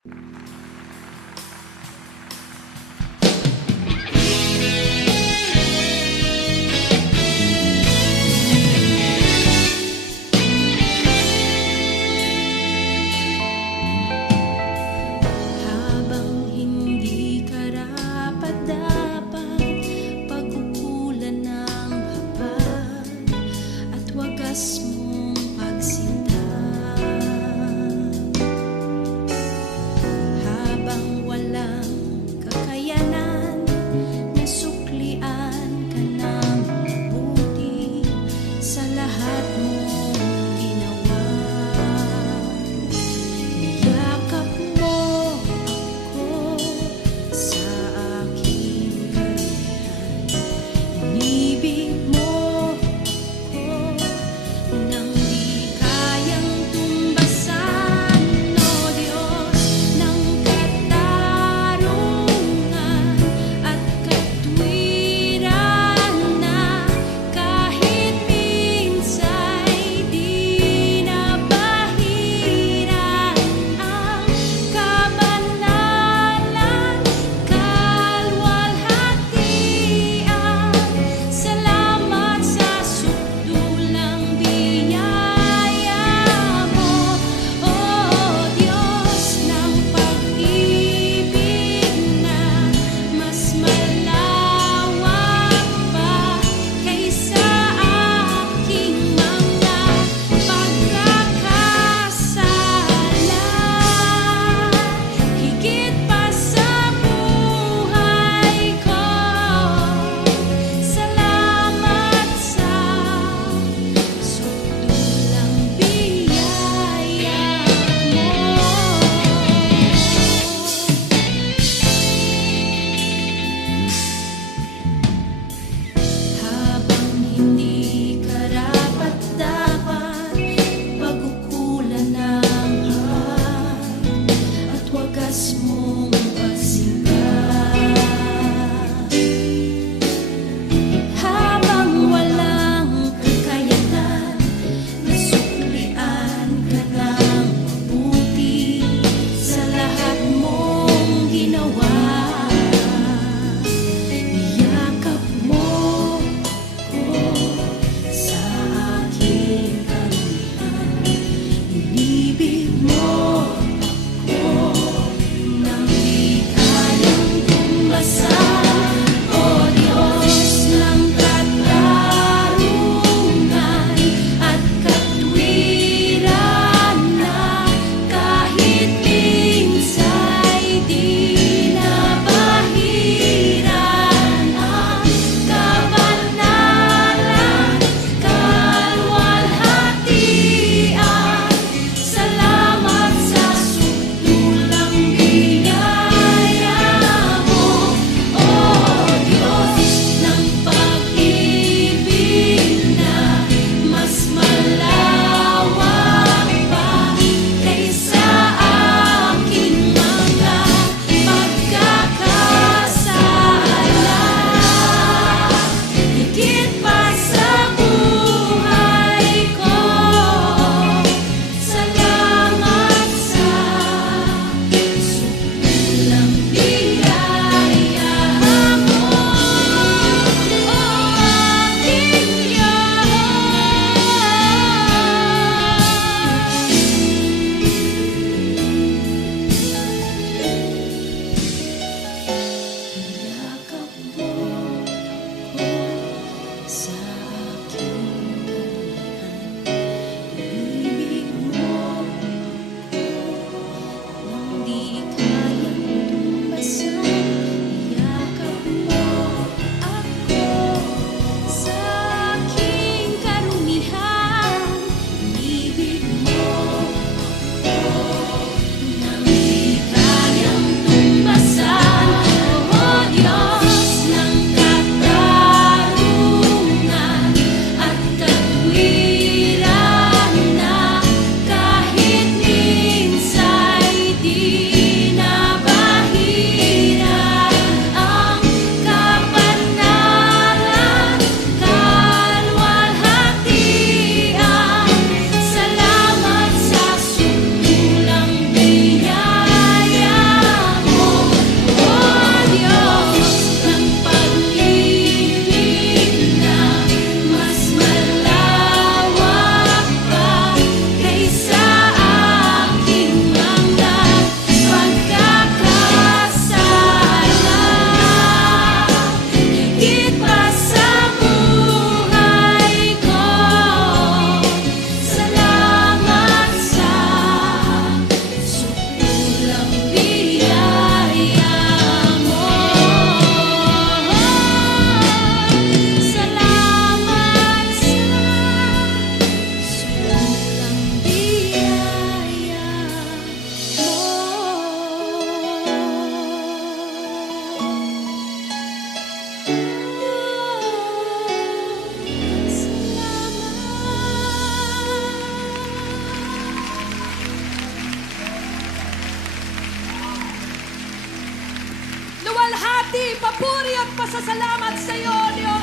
Habang hindi karapat-dapat, pagkukulan ng hapag at wagas mong pagsinta. Habang walang kakayanan, nasuklian ka ng mabuti sa lahat mong ginawa. Niyakap mo ako sa aking karihan, inibig mo ako nang di kayang tumbasan, o Diyos ng katarungan at katwiran, na kahit minsa'y di nabahiran ang kabanalan, kalwalhatian. Salamat sa sukdulang biyaya mo, O Diyos ng pag-ibig na mas malawak pa kaysa aking mga pagkakasala. Higit pa sa buhay ko, salamat sa sukdulang biyaya mo. Habang hindi karapat-dapat, pagkukulan ng hapag at wagas mong pagsinta. Habang walang kakayanan, nasuklian ka ng mabuti sa lahat mong ginawa. Niyakap mo ko sa aking karihan, inibig mo ko nang di daluhati, papuri at pasasalamat sa iyo, Diyos.